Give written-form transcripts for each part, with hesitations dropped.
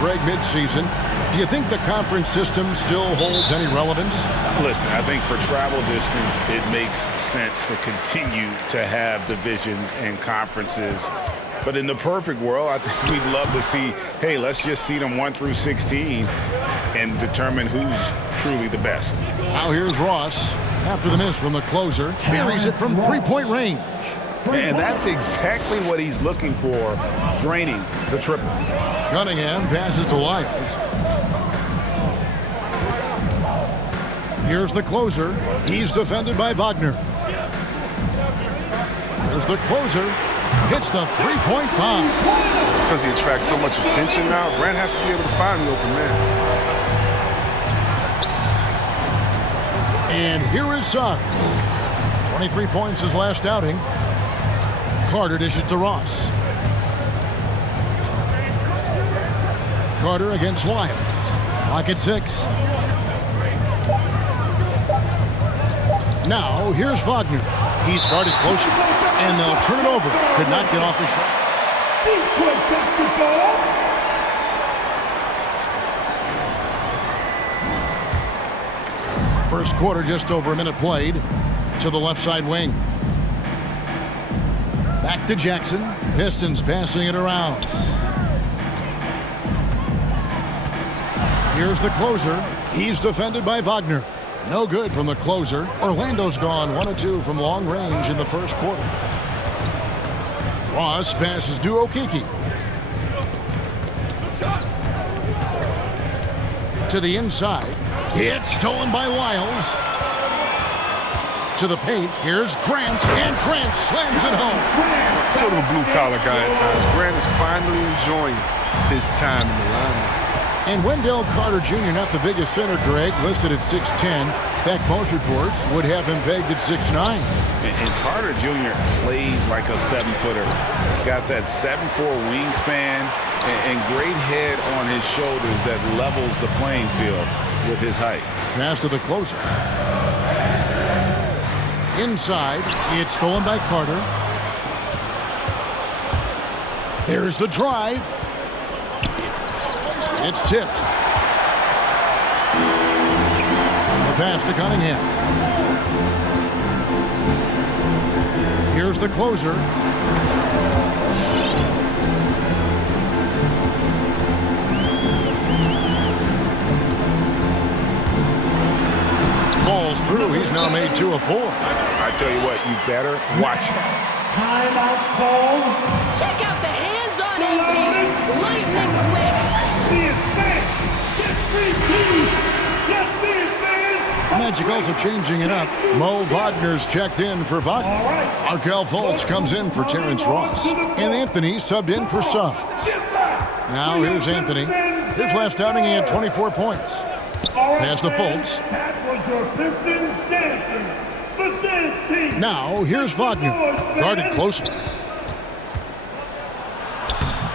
Greg, midseason. Do you think the conference system still holds any relevance? Listen, I think for travel distance, it makes sense to continue to have divisions and conferences. But in the perfect world, I think we'd love to see, hey, let's just seed them 1 through 16 and determine who's truly the best. Now here's Ross. After the miss from the closer, buries it from three-point range. And that's exactly what he's looking for, draining the triple. Cunningham passes to Lyles. Here's the closer. He's defended by Wagner. Here's the closer. Hits the three-point bomb. Because he attracts so much attention now, Grant has to be able to find the open man. And here is Suggs. 23 points his last outing. Carter dishes to Ross. Carter against Lyles. Lock at 6. Now, here's Wagner. He's guarded closer, and they'll turn it over. Could not get off the shot. First quarter, just over a minute played. To the left side wing. Back to Jackson. Pistons passing it around. Here's the closer. He's defended by Wagner. No good from the closer. Orlando's gone 1 of 2 from long range in the first quarter. Ross passes to Okeke. To the inside. It's stolen by Lyles. To the paint. Here's Grant. And Grant slams it home. Sort of a blue-collar guy at times. Grant is finally enjoying his time in the limelight. And Wendell Carter Jr., not the biggest center, Greg, listed at 6'10". In fact, most reports would have him pegged at 6'9". And Carter Jr. plays like a 7-footer. Got that 7'4" wingspan and great head on his shoulders that levels the playing field with his height. Pass to the closer. Inside, it's stolen by Carter. There's the drive. It's tipped. The pass to Cunningham. Here's the closer. Falls through. He's now made 2 of 4. I tell you what, you better watch it. Timeout call. Check out the hands-on aim. Lightning quick. See it fast. Get free, please. Let's see it fast. Magic also changing it up. Mo Wagner's checked in for Wagner. Arkell Fultz comes in for Terrence Ross. And Anthony subbed in for Suggs. Now here's Anthony. His last outing, he had 24 points. Pass to Fultz. That was your Pistons dancing. The dance team. Now here's Wagner. Guarded closely.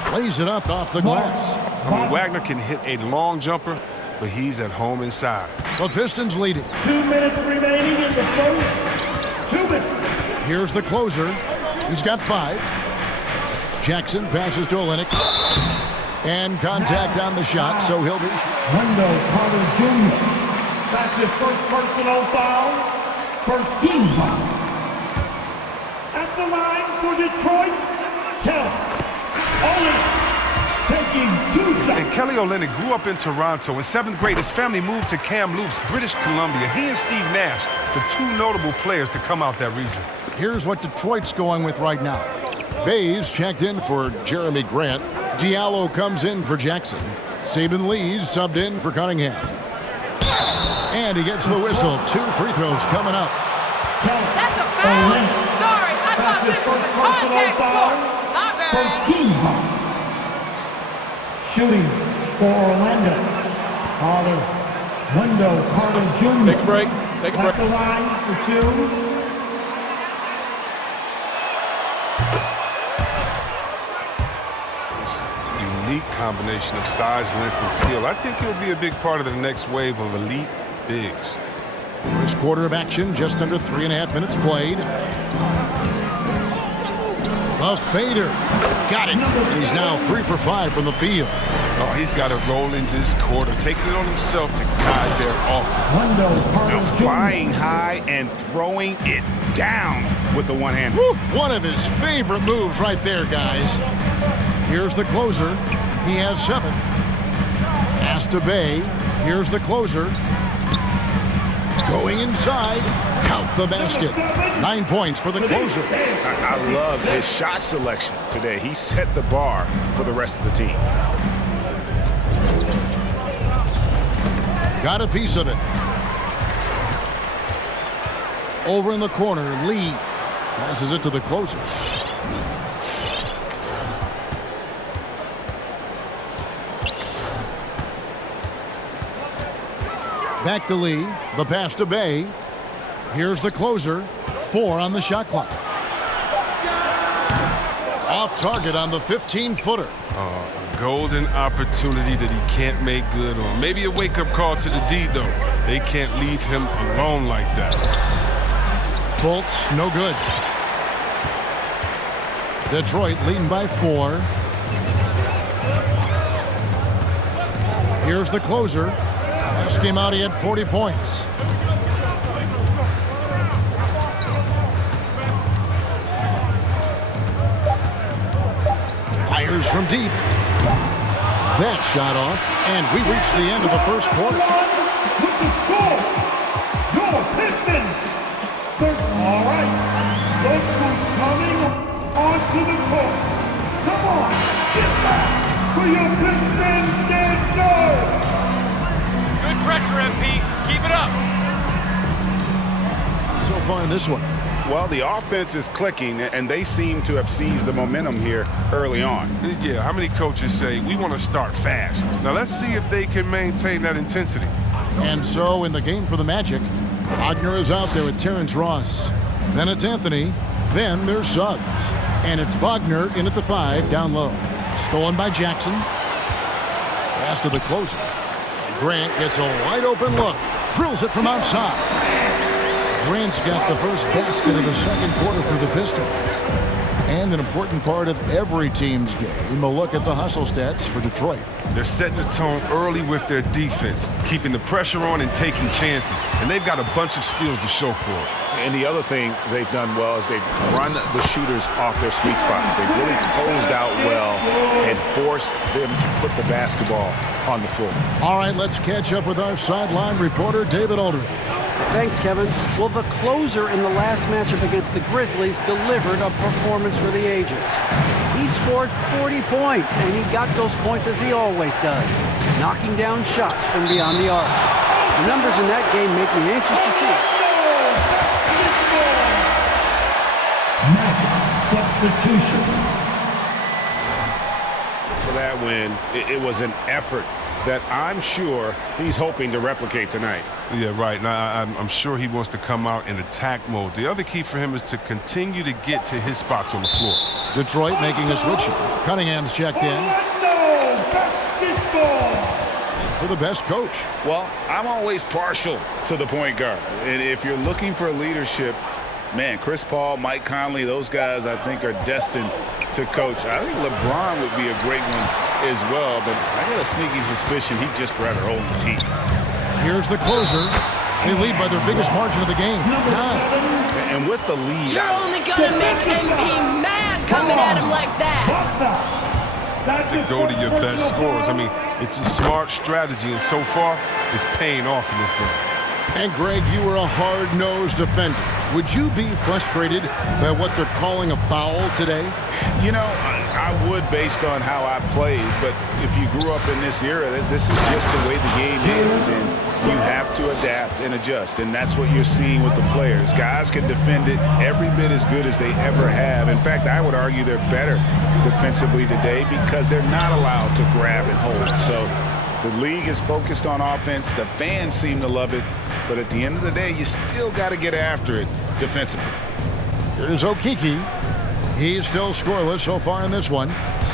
Plays it up off the glass. I mean, Wagner can hit a long jumper, but he's at home inside. The Pistons lead it. 2 minutes remaining in the first. 2 minutes. Here's the closer. He's got 5. Jackson passes to Olynyk. And contact on the shot, so he'll be... Wendell Carter Jr. That's his first personal foul. First team foul. At the line for Detroit, Kelly Olynyk taking 2 shots. And Kelly Olynyk grew up in Toronto. In 7th grade, his family moved to Kamloops, British Columbia. He and Steve Nash, the 2 notable players to come out that region. Here's what Detroit's going with right now. Bays checked in for Jeremy Grant. Diallo comes in for Jackson. Saban Lee's subbed in for Cunningham. And he gets the whistle. 2 free throws coming up. That's a foul. Sorry, I thought this was a contact sport. My bad. First team foul. Shooting for Orlando. Wendell Carter Jr. Take a break. Take a break. At the line for 2. Unique combination of size, length, and skill. I think he'll be a big part of the next wave of elite bigs. First quarter of action, just under 3.5 minutes played. A fader. Got it. He's now 3 for 5 from the field. Oh, he's got it rolling this quarter, taking it on himself to guide their offense. Now flying high and throwing it down with the one-hander. One of his favorite moves right there, guys. Here's the closer. He has 7. Pass to Bay. Here's the closer. Going inside. Count the basket. 9 points for the closer. I love his shot selection today. He set the bar for the rest of the team. Got a piece of it. Over in the corner, Lee passes it to the closer. Back to Lee. The pass to Bay. Here's the closer. 4 on the shot clock. Off target on the 15-footer. A golden opportunity that he can't make good on. Maybe a wake-up call to the D, though. They can't leave him alone like that. Fultz, no good. Detroit leading by 4. Here's the closer. Last game out, he had 40 points. Fires from deep. That shot off, and we reach the end of the first quarter. With the score, your Pistons. All right, let's go coming onto the court. Come on, get back for your Pistons dancer. Good pressure, MP. Keep it up. So far in this one. Well, the offense is clicking, and they seem to have seized the momentum here early on. Yeah, how many coaches say, we want to start fast? Now, let's see if they can maintain that intensity. And so, in the game for the Magic, Wagner is out there with Terrence Ross. Then it's Anthony. Then there's Suggs. And it's Wagner in at the 5, down low. Stolen by Jackson. Pass to the closer. Grant gets a wide-open look. Drills it from outside. Grant's got the first basket of the second quarter for the Pistons. And an important part of every team's game, a look at the hustle stats for Detroit. They're setting the tone early with their defense, keeping the pressure on and taking chances. And they've got a bunch of steals to show for it. And the other thing they've done well is they've run the shooters off their sweet spots. They've really closed out well and forced them to put the basketball on the floor. All right, let's catch up with our sideline reporter, David Aldridge. Thanks, Kevin. Well, the closer in the last matchup against the Grizzlies delivered a performance for the ages. He scored 40 points, and he got those points as he always does, knocking down shots from beyond the arc. The numbers in that game make me anxious to see. Substitution. For that win, it was an effort that I'm sure he's hoping to replicate tonight. Yeah, right. Now, I'm sure he wants to come out in attack mode. The other key for him is to continue to get to his spots on the floor. Detroit making a switch here. Cunningham's checked in. For the best coach. Well, I'm always partial to the point guard. And if you're looking for leadership, man, Chris Paul, Mike Conley, those guys I think are destined to coach. I think LeBron would be a great one as well, but I got a sneaky suspicion he'd just rather own the team. Here's the closer. They lead by their biggest margin of the game, 9. And with the lead, You're only gonna make MP mad coming at him like that. To go to your best scores. I mean, it's a smart strategy, and so far, it's paying off in this game. And Greg, you were a hard-nosed defender. Would you be frustrated by what they're calling a foul today? You know, I would based on how I played, but if you grew up in this era, this is just the way the game is, and you have to adapt and adjust, and that's what you're seeing with the players. Guys can defend it every bit as good as they ever have. In fact, I would argue they're better defensively today because they're not allowed to grab and hold. So the league is focused on offense. The fans seem to love it. But at the end of the day, you still got to get after it defensively. Here's Okeke. He's still scoreless so far in this one.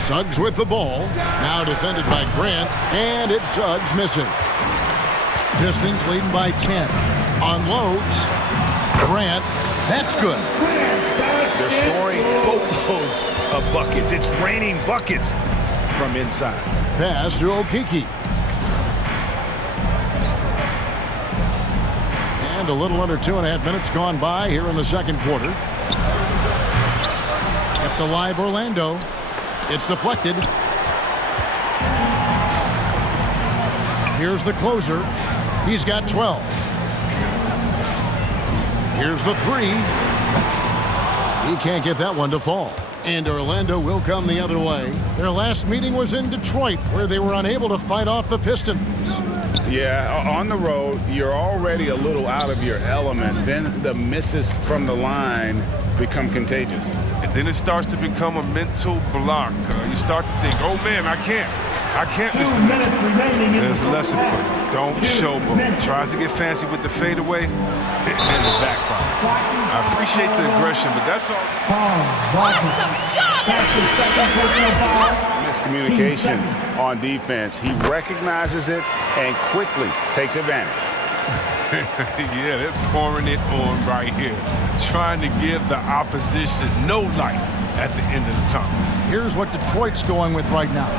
Suggs with the ball. Now defended by Grant. And it's Suggs missing. Pistons leading by 10. Unloads. Grant. That's good. They're scoring boatloads of buckets. It's raining buckets from inside. pass to Okeke. And a little under 2.5 minutes gone by here in the second quarter. Kept alive Orlando. It's deflected. Here's the closer. He's got 12. Here's the three. He can't get that one to fall. And Orlando will come the other way. Their last meeting was in Detroit, where they were unable to fight off the Pistons. Yeah, on the road, you're already a little out of your element. Then the misses from the line become contagious. And then it starts to become a mental block. You start to think, oh man, I can't miss the next one. There's a lesson for you. Don't showboat. Tries to get fancy with the fadeaway, and it backfires. I appreciate the aggression, but that's all. Miscommunication on defense. He recognizes it and quickly takes advantage. Yeah, they're pouring it on right here, trying to give the opposition no light at the end of the tunnel. Here's what Detroit's going with right now.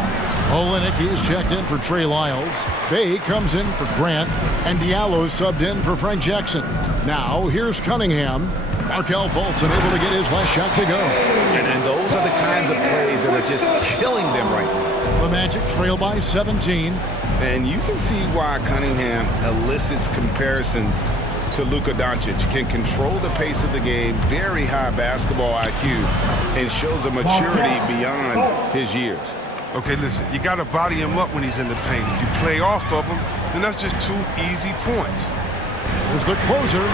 Olynyk is checked in for Trey Lyles. Bay comes in for Grant. And Diallo subbed in for Frank Jackson. Now, here's Cunningham. Markelle Fultz unable to get his last shot to go. And those are the kinds of plays that are just killing them right now. The Magic trail by 17. And you can see why Cunningham elicits comparisons to Luka Doncic. Can control the pace of the game, very high basketball IQ, and shows a maturity beyond his years. Okay, listen, you got to body him up when he's in the paint. If you play off of him, then that's just 2 easy points. Here's the closer.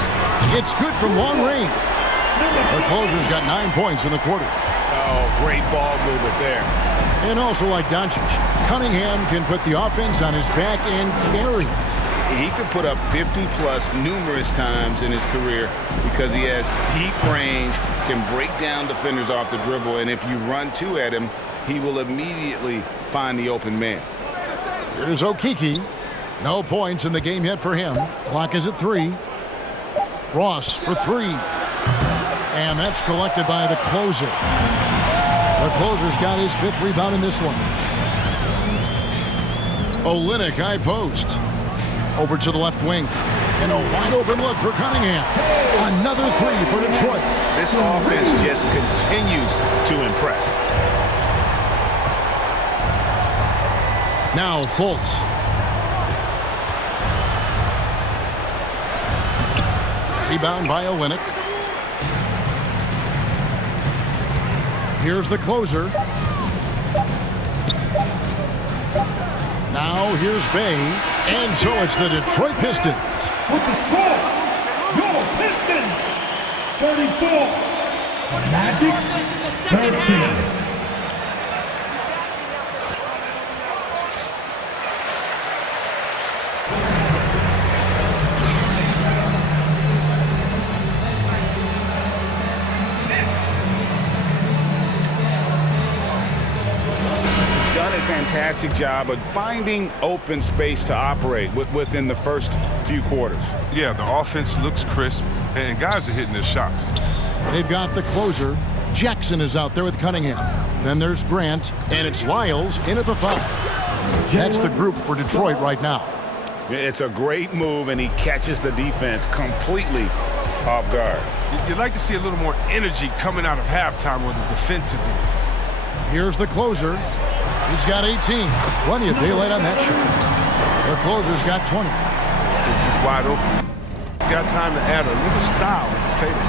It's good from long range. The closer's got 9 points in the quarter. Oh, great ball movement there. And also like Doncic, Cunningham can put the offense on his back and carry it. He could put up 50-plus numerous times in his career because he has deep range, can break down defenders off the dribble, and if you run 2 at him, he will immediately find the open man. Here's Okeke. No points in the game yet for him. Clock is at 3. Ross for 3. And that's collected by the closer. The closer's got his 5th rebound in this one. Olynyk high post. Over to the left wing. And a wide open look for Cunningham. Another 3 for Detroit. This offense just continues to impress. Now Fultz. Rebound by Olynyk. Here's the closer. Now here's Bay. And so it's the Detroit Pistons. With the score, your Pistons 34, Magic 13. Fantastic job of finding open space to operate within the first few quarters. Yeah, the offense looks crisp, and guys are hitting their shots. They've got the closer. Jackson is out there with Cunningham. Then there's Grant, and it's Lyles in at the 5. That's the group for Detroit right now. It's a great move, and he catches the defense completely off guard. You'd like to see a little more energy coming out of halftime on the defensive end. Here's the closer. He's got 18. Plenty of daylight on that shot. The closer's got 20. Since he's wide open, he's got time to add a little style with the fadeaway.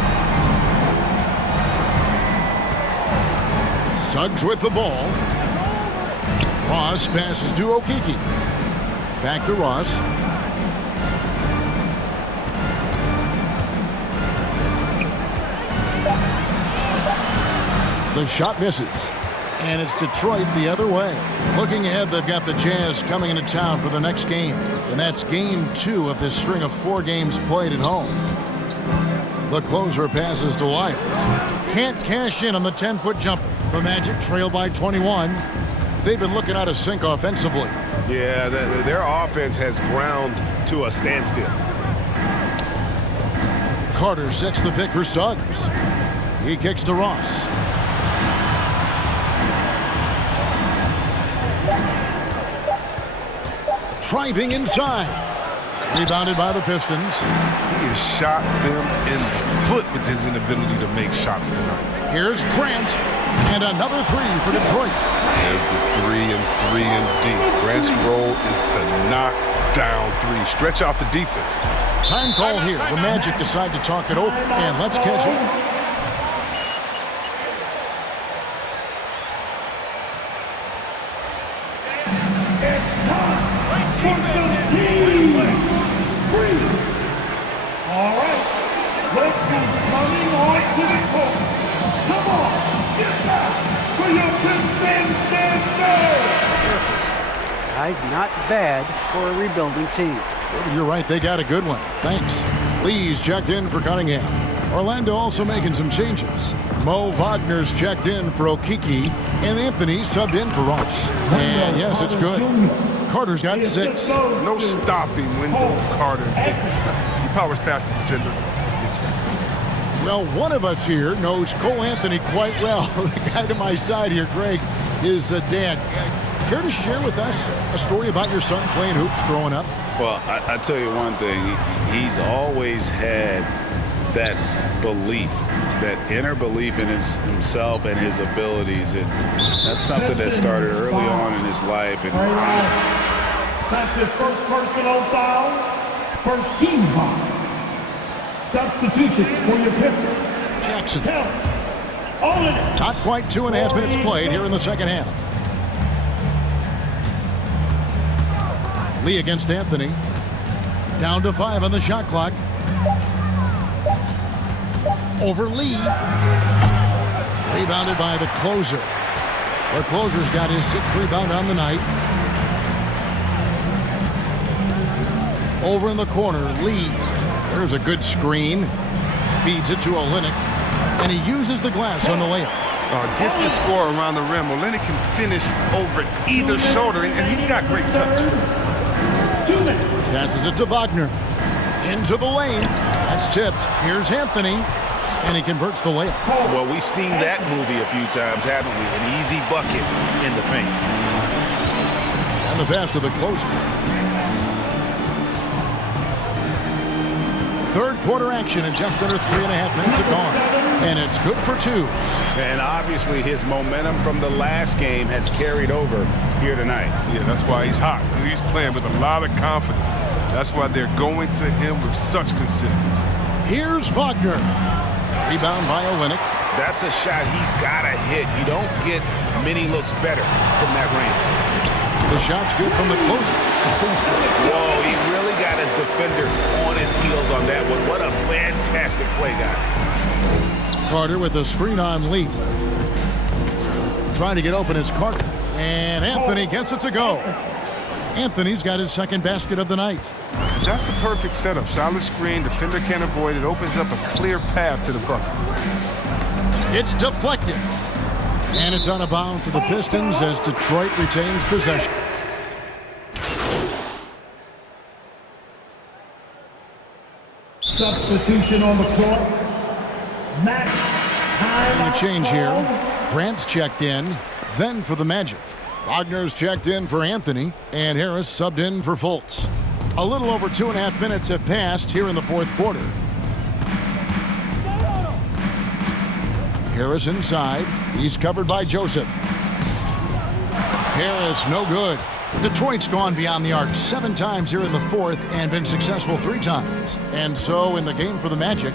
Suggs with the ball. Ross passes to Okeke. Back to Ross. The shot misses. And it's Detroit the other way. Looking ahead, they've got the Jazz coming into town for the next game. And that's game 2 of this string of 4 games played at home. The closer passes to Lyles. Can't cash in on the 10-foot jumper. The Magic trail by 21. They've been looking out of sync offensively. Yeah, their offense has ground to a standstill. Carter sets the pick for Suggs. He kicks to Ross. driving inside. Rebounded by the Pistons. He has shot them in the foot with his inability to make shots tonight. Here's Grant. And another three for Detroit. There's the 3 and 3 and D. Grant's role is to knock down three. Stretch out the defense. Time call here. The Magic decide to talk it over. And let's catch it. It's time for some team free. All right, let's be coming on to the court. Come on, get back for your Pistons dancers. Guys, not bad for a rebuilding team. You're right, they got a good one. Thanks. Lee's checked in for Cunningham. Orlando also making some changes. Mo Wagner's checked in for Okiki, and Anthony subbed in for Ross. And yes, it's good. Carter's got 6. No stopping Wendell Carter. He powers past the defender. Well, one of us here knows Cole Anthony quite well. The guy to my side here, Greg, is dad. Care to share with us a story about your son playing hoops growing up? Well, I tell you one thing. He's always had that belief, that inner belief in himself and his abilities. And that's something that started early on in his life. And that's his first personal foul, first team foul. Substitution for your Pistons. Jackson. All in it. Not quite 2.5 minutes played here in the second half. Lee against Anthony. Down to 5 on the shot clock. Over Lee. Rebounded by the closer. The closer's got his 6th rebound on the night. Over in the corner, Lee. There's a good screen. Feeds it to Olynyk. And he uses the glass on the layup. Gifted score around the rim. Olynyk can finish over either shoulder, and he's got great touch. Passes it to Wagner. Into the lane. That's tipped. Here's Anthony. And he converts the layup. Well, we've seen that movie a few times, haven't we? An easy bucket in the paint. And the pass to the closer. Third quarter action in just under 3.5 minutes have gone. And it's good for 2. And obviously his momentum from the last game has carried over here tonight. Yeah, that's why he's hot. He's playing with a lot of confidence. That's why they're going to him with such consistency. Here's Wagner. Rebound by Olynyk. That's a shot he's got to hit. You don't get many looks better from that range. The shot's good from the closer. Whoa, he really got his defender on his heels on that one. What a fantastic play, guys. Carter with a screen on Lee. Trying to get open is Carter. And Anthony gets it to go. Anthony's got his 2nd basket of the night. That's a perfect setup. Solid screen, defender can't avoid it. Opens up a clear path to the bucket. It's deflected. And it's out of bounds to the Pistons as Detroit retains possession. Substitution on the court. Max. And a change here. Grant's checked in. Then for the Magic. Wagner's checked in for Anthony. And Harris subbed in for Fultz. A little over 2.5 minutes have passed here in the 4th quarter. Harris inside. He's covered by Joseph. Harris, no good. Detroit's gone beyond the arc 7 times here in the 4th and been successful 3 times. And so in the game for the Magic,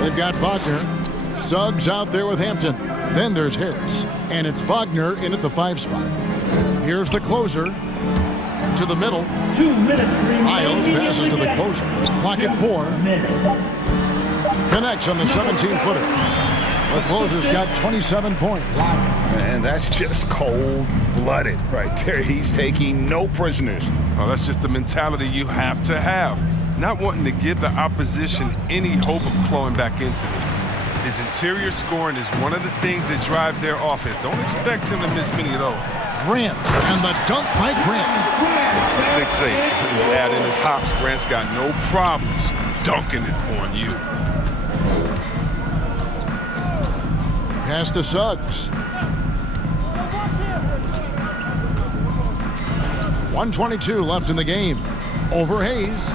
they've got Wagner. Suggs out there with Hampton. Then there's Harris. And it's Wagner in at the 5 spot. Here's the closer. To the middle. 2 minutes remaining. Miles passes to the closer. Clock at 4. Connects on the 17-footer. The closer's got 27 points. And that's just cold-blooded right there. He's taking no prisoners. Well, that's just the mentality you have to have. Not wanting to give the opposition any hope of clawing back into this. His interior scoring is one of the things that drives their offense. Don't expect him to miss many of those. Grant, and the dunk by Grant. 6'8". You add in his hops, Grant's got no problems dunking it on you. Pass to Suggs. 1:22 left in the game. Over Hayes.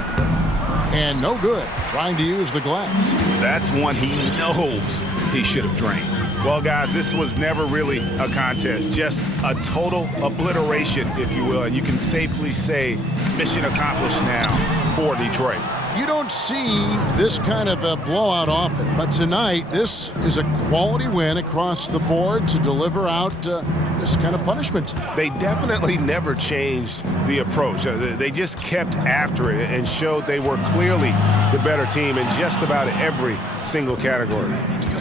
And no good. Trying to use the glass. That's one he knows he should have drained. Well, guys, this was never really a contest. Just a total obliteration, if you will. And you can safely say mission accomplished now for Detroit. You don't see this kind of a blowout often, but tonight this is a quality win across the board to deliver out this kind of punishment. They definitely never changed the approach. They just kept after it and showed they were clearly the better team in just about every single category.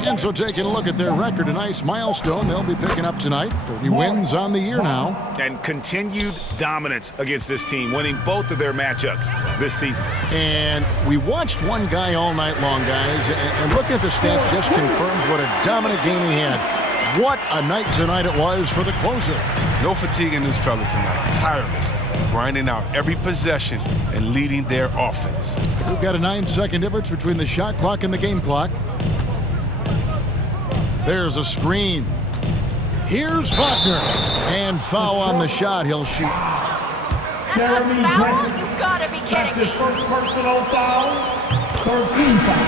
And so taking a look at their record, a nice milestone they'll be picking up tonight. 30 wins on the year now. And continued dominance against this team, winning both of their matchups this season. And we watched one guy all night long, guys, and looking at the stats just confirms what a dominant game he had. What a night tonight it was for the closer. No fatigue in this fella tonight. Tireless, grinding out every possession and leading their offense. We've got a 9-second difference between the shot clock and the game clock. There's a screen. Here's Wagner. And foul on the shot. He'll shoot. That's a foul? You gotta be kidding That's his me. first personal foul. 13 foul.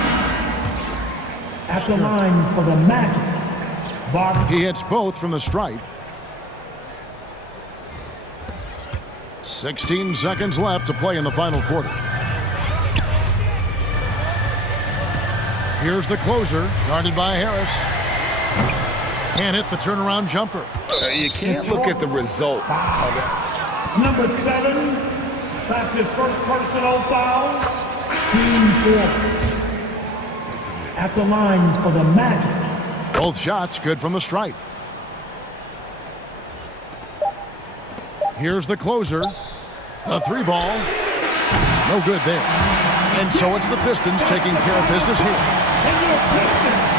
At the line for the Magic. He hits both from the stripe. 16 seconds left to play in the final quarter. Here's the closer, guarded by Harris. Can't hit the turnaround jumper. You can't look at the result of that. Number 7. That's his first personal foul. Team 4. At the line for the Magic. Both shots good from the stripe. Here's the closer. A 3-ball. No good there. And so it's the Pistons taking care of business here. And your Pistons